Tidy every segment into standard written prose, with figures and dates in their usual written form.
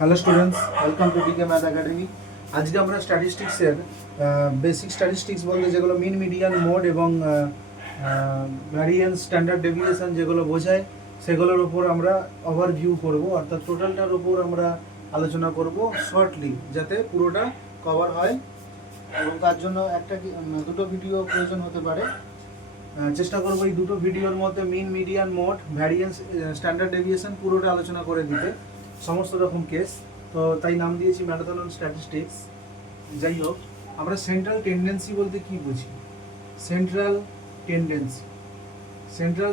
Hello students, welcome to DK math academy. আজকে আমরা স্ট্যাটিস্টিক্সের বেসিক স্ট্যাটিস্টিক্স বলতে যেগুলো মিন, মিডিয়ান, মোড এবং ভ্যারিয়েন্স, স্ট্যান্ডার্ড ডেভিয়েশন যেগুলো বোঝায় সেগুলোর উপর আমরা ওভারভিউ করব, অর্থাৎ টোটালটার উপর আমরা আলোচনা করব শর্টলি, যাতে পুরোটা কভার হয়। এবং তার জন্য দুটো ভিডিও প্রয়োজন হতে পারে। চেষ্টা করবো এই দুটো ভিডিওর মধ্যে mean, median, mode, variance, standard deviation পুরোটা আলোচনা করে দিতে, সমস্ত রকম কেস। তো তাই নাম দিয়েছি ম্যারাথন অন স্ট্যাটিস্টিক্স। যাই হোক, আমরা সেন্ট্রাল টেন্ডেন্সি বলতে কি বুঝি? সেন্ট্রাল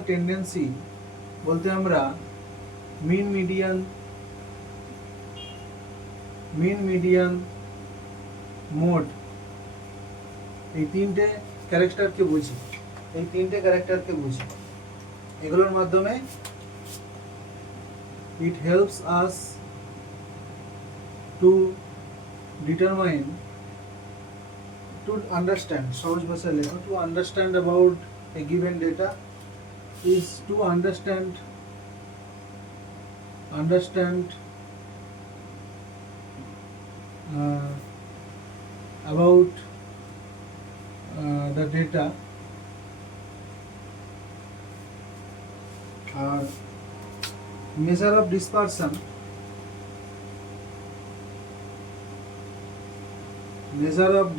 টেন্ডেন্সি বলতে আমরা মিন, মিডিয়ান, মোড এই তিনটে ক্যারেক্টারকে বুঝি। এগুলোর মাধ্যমে it helps us to determine, to understand, সহজ ভাষায় লেখা, to understand about a given data is to understand about the data R measure of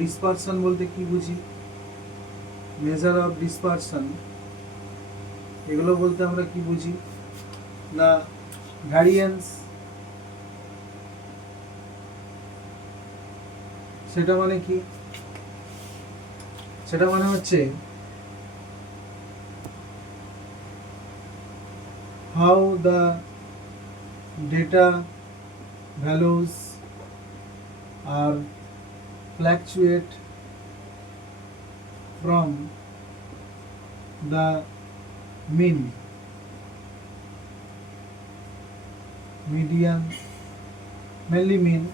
dispersion বলতে কি বুঝি? মেজার অফ ডিসপারশন এগুলো বলতে আমরা কি বুঝি না ভ্যারিয়েন্স, সেটা মানে কি? সেটা মানে হচ্ছে how the data values are fluctuate from the mean, median, mainly mean,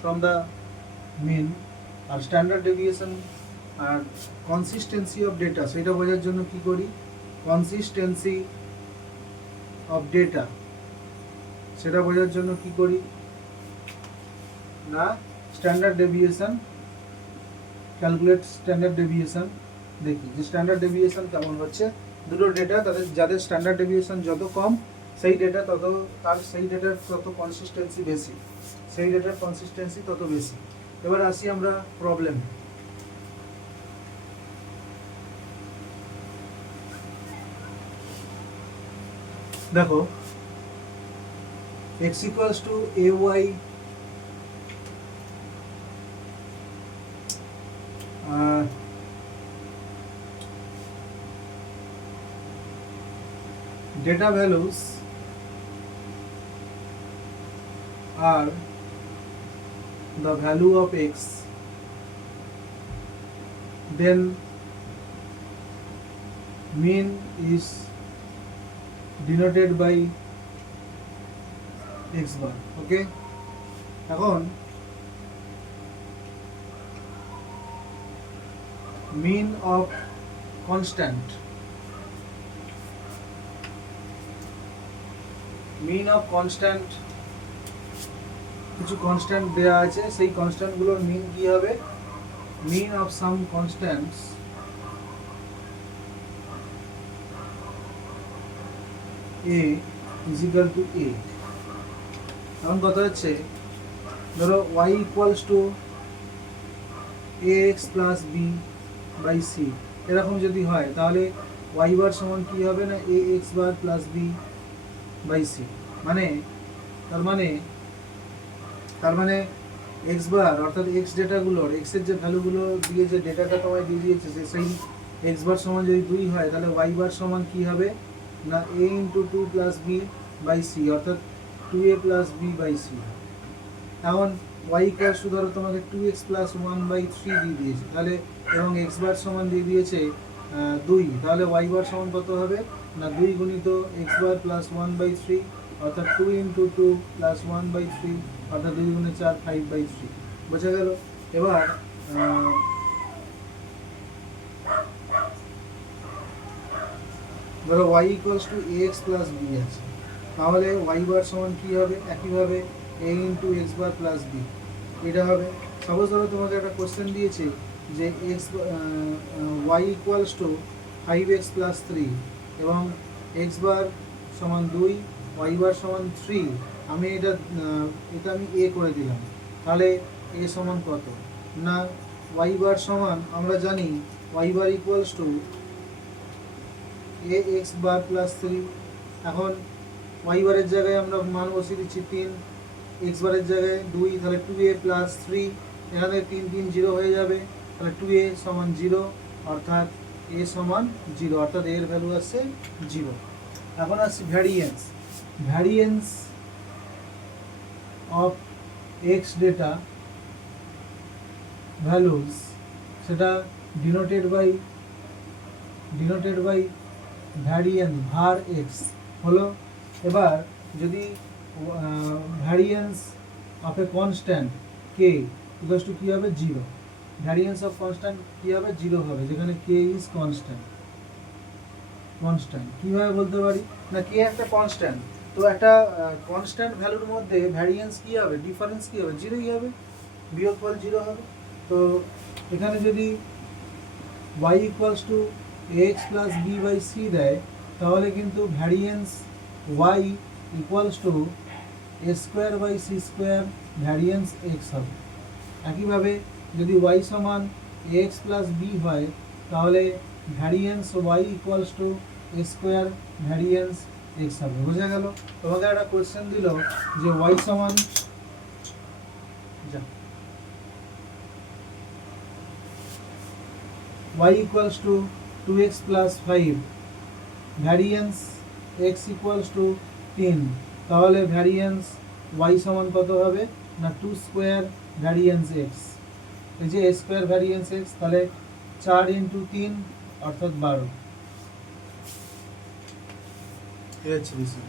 from the mean, আর স্ট্যান্ডার্ড ডেভিয়েশন আর কনসিস্টেন্সি অফ ডেটা, সেটা বোঝার জন্য কি করি? কনসিস্টেন্সি অফ ডেটা সেটা বোঝার জন্য কি করি না standard deviation, calculate standard deviation, দেখি যে স্ট্যান্ডার্ড ডেভিয়েশন কেমন হচ্ছে। দুটো ডেটা যাদের স্ট্যান্ডার্ড ডেভিয়েশন যত কম সেই ডেটার তত কনসিস্টেন্সি বেশি, এবার আসি আমরা প্রবলেম। দেখো, x equals to ay data values are the value of x, then mean is denoted by x bar. ওকে, এখন mean of constant, কিছু কনস্ট্যান্ট দেওয়া আছে, সেই কনস্ট্যান্টগুলোর মিন কি হবে? Mean of some constants a is equal to a। এখন কথা হচ্ছে, ধরো y equals to ax plus b by c, এরকম যদি হয় তাহলে y বার সমান কি হবে না ax bar plus b by c, তার মানে x বার অর্থাৎ x ডেটাগুলোর, x এর যে ভ্যালুগুলো দিয়ে যে ডেটাটা তোমায় দিয়ে দিয়েছে, সেই x বার সমান যদি 2 হয় তাহলে y বার সমান কি হবে না a into 2 plus b by c, অর্থাৎ 2a plus b by c। এখন y equals to ধরো তোমাকে 2x plus 1 by 3 দিয়ে দিয়েছে, তাহলে এবং x বার সমান দিয়ে দিয়েছে 2, তাহলে y বার সমান কত হবে না 2 গুণিত x বার plus 1 by 3, অর্থাৎ 2 into 2 plus 1 by 3, অর্থাৎ 2 গুণে 4 5 by 3। বোঝা গেল? এবার ধরো y equals to ax plus b আছে, তাহলে ওয়াই বার সমান কী হবে, একইভাবে a into x bar plus b, এটা হবে। সাপোজ ধরো তোমাকে একটা কোশ্চেন দিয়েছে যে x y equals to 5x plus 3 এবং এক্স বার সমান 2, ওয়াই বার সমান 3। আমি এটা আমি এ করে দিলাম, তাহলে এ সমান কত না ওয়াই বার সমান, আমরা জানি y bar equals to a x bar plus 3। এখন ওয়াই বারের জায়গায় আমরা মান বসিয়ে দিচ্ছি 3, এক্স বারের জায়গায় 2, তাহলে 2a প্লাস 3, এখানে 3 3 0 হয়ে যাবে, তাহলে 2a সমান 0, অর্থাৎ a সমান 0, অর্থাৎ এর ভ্যালু আসছে 0। এখন আসছে variance. Variance of X data values, সেটা denoted by variance var X হলো। এবার যদি ভ্যারিয়েন্স অফ এ কনস্ট্যান্ট কে ইকুয়ালস টু কী হবে 0, ভ্যারিয়েন্স অফ কনস্ট্যান্ট কী হবে 0 হবে, যেখানে কে ইজ কনস্ট্যান্ট। কীভাবে বলতে পারি না, কে একটা কনস্ট্যান্ট, তো একটা কনস্ট্যান্ট ভ্যালুর মধ্যে ভ্যারিয়েন্স কী হবে, ডিফারেন্স কী হবে, 0ই হবে, বিয়োগফল 0 হবে। তো এখানে যদি y equals to x plus b by c দেয়, তাহলে কিন্তু variance y equals to a square by c square variance x হবে। একইভাবে যদি y সমান এক্স প্লাস বি হয়, তাহলে variance y equals to a square variance x হবে। বোঝা গেল? তোমাকে একটা কোয়েশ্চেন দিল যে y সমান y equals to 2x plus 5, variance x equals to 3, তাহলে ভ্যারিয়েন্স y সমান কত হবে না 2 স্কোয়ার ভ্যারিয়েন্স x, এই যে স্কোয়ার ভ্যারিয়েন্স x, তাহলে 4 ইন্টু 3 অর্থাৎ 12। ঠিক আছে বিষয়।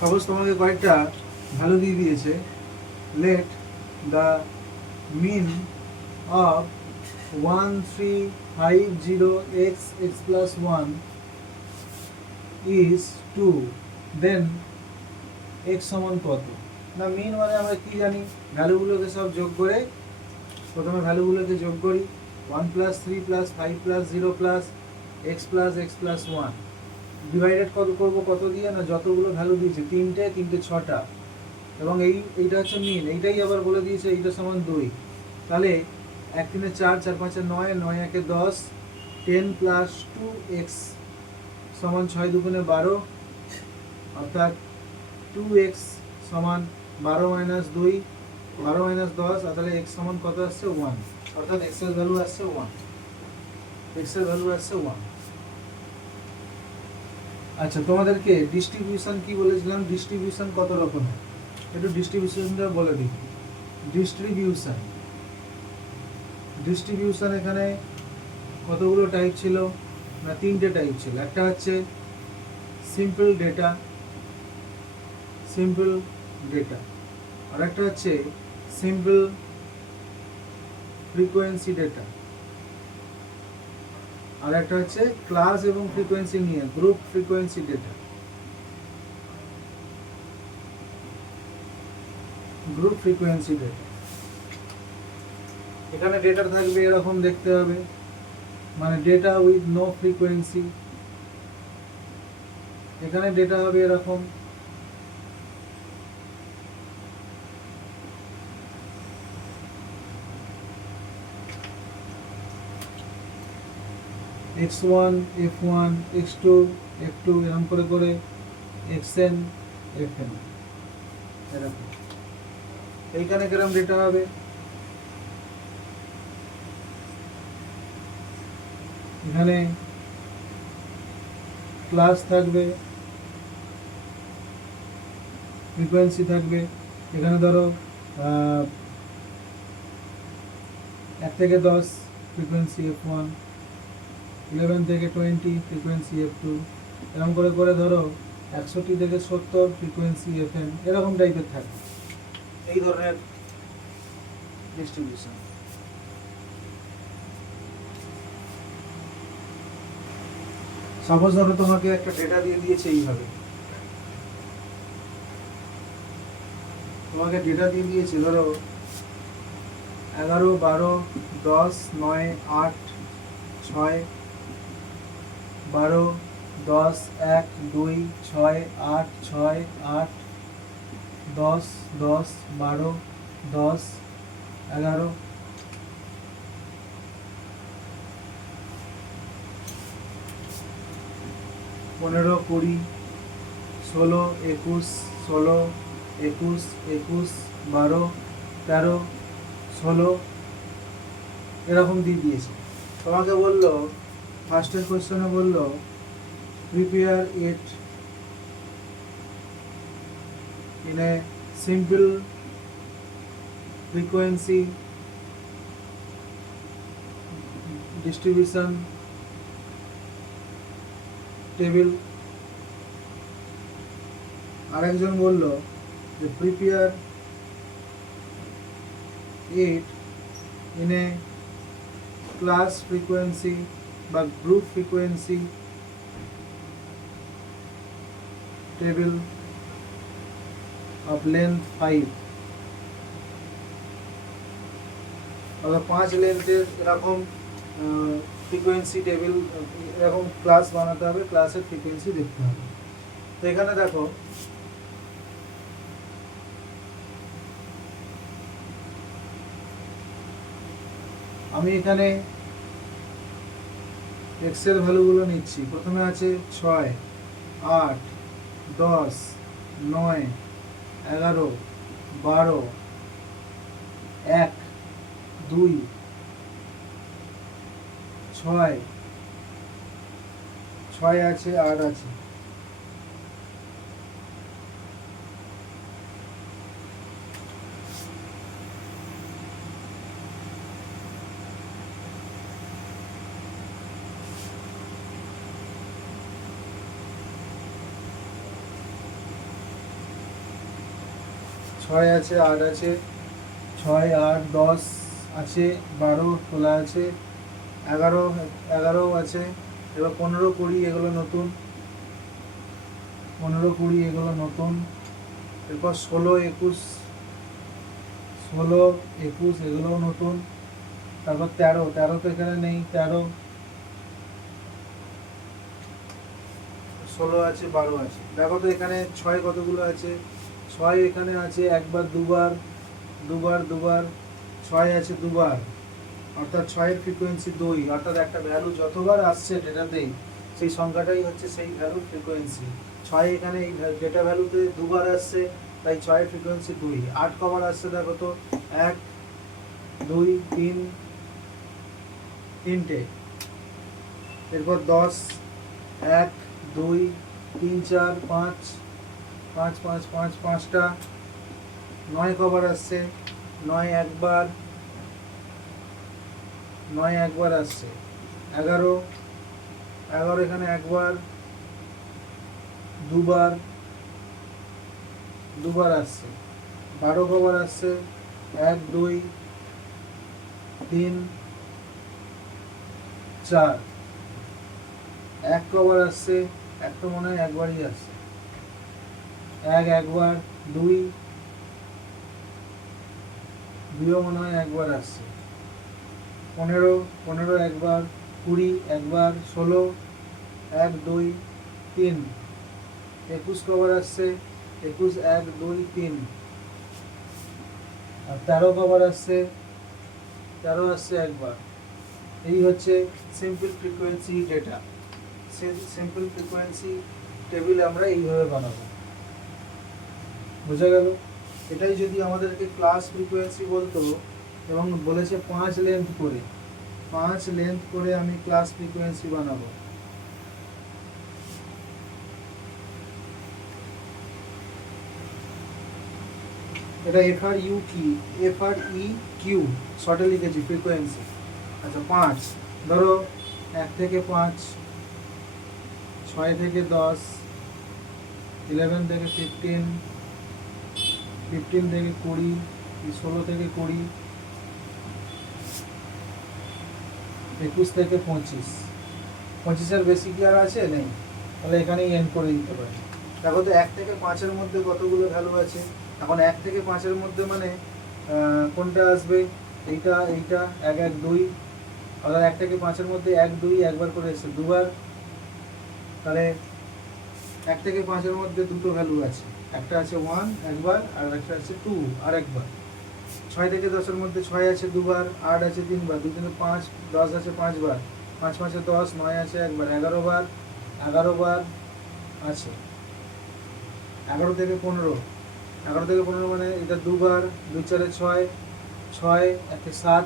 সাপোজ তোমাকে কয়েকটা ভ্যালু দিয়ে দিয়েছে, let the mean of 1350x x plus 1 is 2, then x সমান কত না। মিন মানে আমরা কি জানি, ভ্যালুগুলোকে সব যোগ করে, প্রথমে ভ্যালুগুলোকে যোগ করি, 1 plus 3 plus 5 plus 0 plus x plus 1 divided কত করবো, কত দিয়ে না যতগুলো ভ্যালু দিয়েছে, তিনটে 6টা, এবং এইটা হচ্ছে মিন, এইটাই আবার বলে দিয়েছে এইটা সমান 2। তাহলে 1 3 4, 4 5 9, 9 1 10, 10 প্লাস 2x সমান 6 2 12, অর্থাৎ 2x সমান 12 মাইনাস 2, 12 মাইনাস 10, তাহলে x সমান কত আসছে 1, অর্থাৎ x এর ভ্যালু আসছে 1, x এর ভ্যালু আসছে 1। আচ্ছা, তোমাদেরকে ডিস্ট্রিবিউশন কি বলেছিলাম, ডিস্ট্রিবিউশন কত রকম হয় একটু ডিস্ট্রিবিউশনটা বলে দিই। ডিস্ট্রিবিউশন এখানে কতগুলো টাইপ ছিল না, 3টে টাইপ ছিল। একটা হচ্ছে সিম্পল ডেটা, আর একটা হচ্ছে সিম্পল ফ্রিকোয়েন্সি ডেটা, আর একটা হচ্ছে ক্লাস এবং ফ্রিকোয়েন্সি নিয়ে গ্রুপ ফ্রিকোয়েন্সি ডেটা। এখানে ডেটা থাকবে এরকম দেখতে হবে, মানে ডেটা উইথ নো ফ্রিকোয়েন্সি, এখানে ডেটা হবে এরকম, x1 f1 x2 f2 এরকম করে xn fn এরকম। এইখানে কিরকম ডেটা হবে, এখানে ক্লাস থাকবে, ফ্রিকোয়েন্সি থাকবে, এখানে ধরো 1 থেকে 10 ফ্রিকোয়েন্সি f1, 11 থেকে 20 ফ্রিকোয়েন্সি F2, এরকম করে করে ধরো 61 থেকে 70 ফ্রিকোয়েন্সি FM, এরকম টাইপের থাকে এই ধরনের ডিস্ট্রিবিউশন। সাপোজ ধরো তোমাকে একটা ডেটা দিয়ে দিয়েছে এইভাবে, তোমাকে ডেটা দিয়ে দিয়েছে ধরো 11, 12, 10, 9, 8, 6, 12, 10, 1, 2, 6, 8, 6, 8, 10, 10, 12, 10, 11, 15, 20, 16, 21, 16, 21, 21, 12, 13, 16, এরকম দিয়ে দিয়েছে। তোমাকে বললো ফার্স্টের কোশ্চেনে বললো prepare it in a simple frequency distribution table. আরেকজন বলল যে prepare it in a class frequency বা group frequency table of length 5, অর্থাৎ 5 লেন্থের এরকম ফ্রিকোয়েন্সি টেবিল, এরকম ক্লাস বানাতে হবে, ক্লাসের ফ্রিকোয়েন্সি দেখতে হবে। তো এখানে দেখো আমি এখানে এক্সের ভ্যালুগুলো নিচ্ছি। প্রথমে আছে 6, 8, 10, 9, 11, 12, 1, 2, 6, 6 আছে, 8 আছে। ছয় আছে, 8 আছে, 6, 8, 10 আছে, 12 16 আছে, 11 আছে। এবার 15, 20 এগুলো নতুন, 15, 20 এগুলো নতুন। এরপর 16, 21, 16, 21 এগুলোও নতুন। তারপর 13 তো এখানে নেই, 13, 16 আছে, 12 আছে। দেখো তো এখানে 6 কতগুলো আছে? 6 এখানে আছে একবার, দুবার, দুবার, দুবার। 6 আছে দুবার, অর্থাৎ 6 ফ্রিকোয়েন্সি 2, অর্থাৎ একটা ভ্যালু যতবার আসছে ডেটাতেই সেই সংখ্যাটাই হচ্ছে সেই ভ্যালুর ফ্রিকোয়েন্সি। 6 এখানে এই ডেটা ভ্যালুতে দুবার আসছে, তাই 6 ফ্রিকোয়েন্সি 2। 8 কবার আসছে দেখো তো, 1, 2, 3, 3টে। এরপর 10, 1, 2, 3, 4, 5, 5, 5, 5, 5টা। 9 কবার আসছে, 9 একবার, 9 একবার আসছে। 11 এখানে একবার, দুবার, দুবার আসছে। 12 কবার আসছে, 1, 2, 3, 4। 1 কবার আসছে, 1 তো মনে হয় একবারই আসছে। 1 একবার, 2 মনে হয় একবার আসছে। 15 একবার, 20 একবার, 16, 1, 2, 3। 21 কবার আসছে, 21 1, 2, 3। আর 13 কবার আসছে, 13 আসছে একবার। এই হচ্ছে simple frequency data. Simple frequency table আমরা এইভাবে বানাবো। বোঝা গেল? এটাই যদি আমাদেরকে ক্লাস ফ্রিকোয়েন্সি বলতো এবং বলেছে 5 লেন্থ করে, 5 লেন্থ করে আমি ক্লাস ফ্রিকোয়েন্সি বানাবো। এটা FRU কি, FREQ শর্টে লিখেছি ফ্রিকোয়েন্সি। আচ্ছা 5, ধরো 1 থেকে 5, 6 থেকে 10, 11 থেকে 15, 15 থেকে 20, 16 থেকে 20, 21 থেকে 25, 25-এর বেশি কি আর আছে? নেই। তাহলে এখানেই এন্ড করে দিতে পারি। দেখো তো 1 থেকে 5-এর মধ্যে কতগুলো ভ্যালু আছে। এখন 1 থেকে 5-এর মধ্যে মানে কোনটা আসবে? এইটা, 1 1 2। অর্থাৎ 1 থেকে 5-এর মধ্যে 1 2 একবার করে এসেছে, দুবার। তাহলে 1 থেকে 5-এর মধ্যে দুটো ভ্যালু আছে, একটা আছে 1 একবার, আর একটা আছে 2 আর একবার। 6 থেকে 10-এর মধ্যে 6 আছে দুবার, 8 আছে 3বার, 2 থেকে 5, 10 আছে 5 বার, 5 5 10, 9 আছে একবার, 11 বার, 11 বার আছে। 11 থেকে 15, 11 থেকে 15 মানে এটা দুবার, 2 4 6, 6 1 7,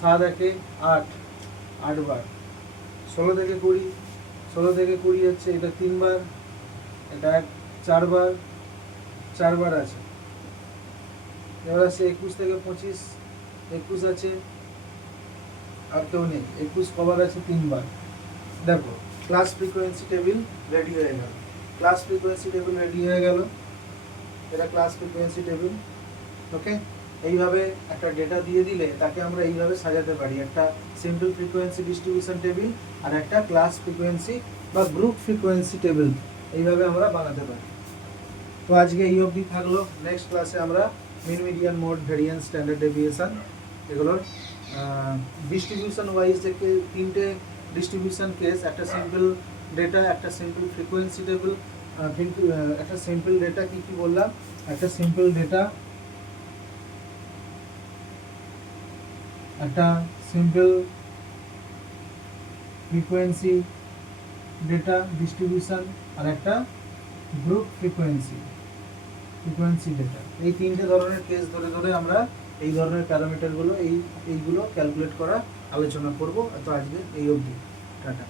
7 1 8, 8 বার। 16 থেকে 20, 16 থেকে 20 হচ্ছে এটা 3 বার, এটা 4 বার, 4 বার আছে। এবার আছে 21 থেকে 25, 21 আছে, আর কেউ নেই, 21 কবার আছে 3 বার। দেখো ক্লাস ফ্রিকোয়েন্সি টেবিল রেডি হয়ে গেল। ক্লাস ফ্রিকোয়েন্সি টেবিল রেডি হয়ে গেল, এটা ক্লাস ফ্রিকোয়েন্সি টেবিল। ওকে, এইভাবে একটা ডেটা দিয়ে দিলে তাকে আমরা এইভাবে সাজাতে পারি, একটা সিম্পল ফ্রিকোয়েন্সি ডিস্ট্রিবিউশন টেবিল আর একটা ক্লাস ফ্রিকোয়েন্সি বা গ্রুপ ফ্রিকোয়েন্সি টেবিল, এইভাবে আমরা বানাতে পারি। তো আজকে এই অবধি থাকলো। নেক্সট ক্লাসে আমরা mean, median, mode, variance, standard deviation এগুলোর ডিস্ট্রিবিউশন ওয়াইজ থেকে 3টে ডিস্ট্রিবিউশন কেস, একটা সিম্পল ডেটা, একটা সিম্পল ফ্রিকোয়েন্সি টেবিল, একটা সিম্পল ডেটা কি কি বললাম, একটা সিম্পল ডেটা, একটা সিম্পল ফ্রিকোয়েন্সি ডেটা ডিস্ট্রিবিউশন, আর একটা গ্রুপ ফ্রিকোয়েন্সি ডেটা। এই 3টে ধরনের কেস ধরে ধরে আমরা এই ধরনের প্যারামিটারগুলো এইগুলো ক্যালকুলেট করা আলোচনা করব। তো আজকে এই অবধি, টাটা।